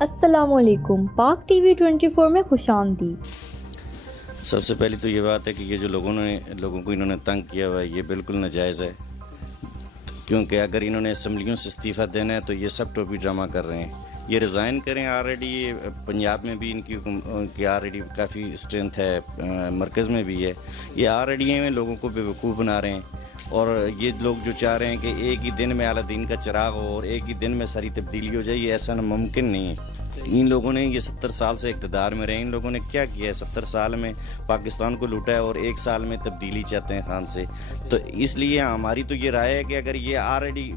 السلام علیکم، پاک ٹی وی 24 میں خوش آمدید۔ سب سے پہلی تو یہ بات ہے کہ یہ جو لوگوں کو انہوں نے تنگ کیا ہوا ہے یہ بالکل ناجائز ہے، کیونکہ اگر انہوں نے اسمبلیوں سے استعفیٰ دینا ہے تو یہ سب ٹوپی ڈرامہ کر رہے ہیں۔ یہ ریزائن کریں، آلریڈی پنجاب میں بھی ان کی آلریڈی کافی اسٹرینتھ ہے، مرکز میں بھی ہے۔ یہ آلریڈی میں لوگوں کو بیوقوف بنا رہے ہیں، اور یہ لوگ جو چاہ رہے ہیں کہ ایک ہی دن میں اعلیٰ دین کا چراغ ہو اور ایک ہی دن میں ساری تبدیلی ہو جائے، یہ ایسا ممکن نہیں ہے۔ ان لوگوں نے یہ 70 سال سے اقتدار میں رہے، ان لوگوں نے کیا کیا ہے؟ 70 سال میں پاکستان کو لوٹا ہے اور ایک سال میں تبدیلی چاہتے ہیں خان سے۔ تو اس لیے ہماری تو یہ رائے ہے کہ اگر یہ آلریڈی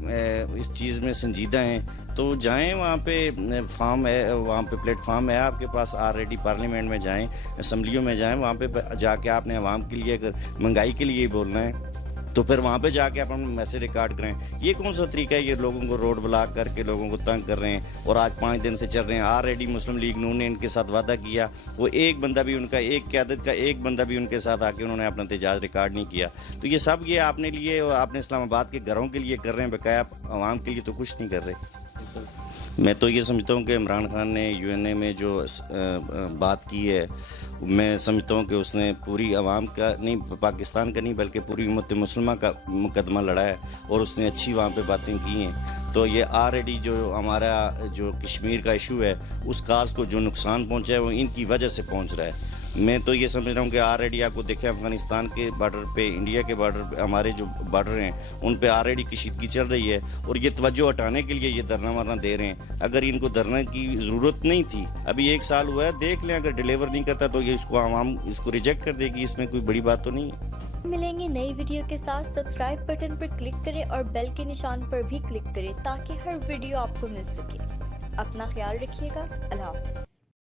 اس چیز میں سنجیدہ ہیں تو جائیں، وہاں پہ فارم ہے، وہاں پہ پلیٹ فارم ہے آپ کے پاس آلریڈی، پارلیمنٹ میں جائیں، اسمبلیوں میں جائیں، وہاں پہ جا کے آپ نے عوام کے لیے اگر مہنگائی کے لیے بولنا ہے تو پھر وہاں پہ جا کے آپ میسج ریکارڈ کریں۔ یہ کون سا طریقہ ہے؟ یہ لوگوں کو روڈ بلاک کر کے لوگوں کو تنگ کر رہے ہیں، اور آج 5 دن سے چل رہے ہیں۔ آلریڈی مسلم لیگ نون نے ان کے ساتھ وعدہ کیا، وہ ایک بندہ بھی ان کا، ایک قیادت کا ایک بندہ بھی ان کے ساتھ آ کے انہوں نے اپنا احتجاج ریکارڈ نہیں کیا۔ تو یہ سب یہ آپ نے لیے اور آپ نے اسلام آباد کے گھروں کے لیے کر رہے ہیں، بقایا عوام کے لیے تو کچھ نہیں کر رہے۔ میں تو یہ سمجھتا ہوں کہ عمران خان نے UN میں جو بات کی ہے، میں سمجھتا ہوں کہ اس نے پوری عوام کا نہیں، پاکستان کا نہیں بلکہ پوری امت مسلمہ کا مقدمہ لڑا ہے، اور اس نے اچھی وہاں پہ باتیں کی ہیں۔ تو یہ آلریڈی جو ہمارا جو کشمیر کا ایشو ہے، اس کاز کو جو نقصان پہنچا ہے وہ ان کی وجہ سے پہنچ رہا ہے۔ میں تو یہ سمجھ رہا ہوں کہ آلریڈی آپ کو دیکھیں، افغانستان کے بارڈر پہ، انڈیا کے بارڈر پہ، ہمارے جو بارڈر ہیں ان پہ آلریڈی کشیدگی چل رہی ہے، اور یہ توجہ ہٹانے کے لیے یہ دھرنا ورنا دے رہے ہیں۔ اگر ان کو دھرنا کی ضرورت نہیں تھی، ابھی 1 سال ہوا ہے، دیکھ لیں، اگر ڈیلیور نہیں کرتا تو یہ اس کو عوام اس کو ریجیکٹ کر دے گی، اس میں کوئی بڑی بات تو نہیں ہے۔ ملیں گے نئی ویڈیو کے ساتھ، سبسکرائب بٹن پر کلک کریں اور بیل کے نشان پر بھی کلک کریں تاکہ ہر ویڈیو آپ کو مل سکے۔ اپنا خیال رکھیے گا، اللہ حافظ۔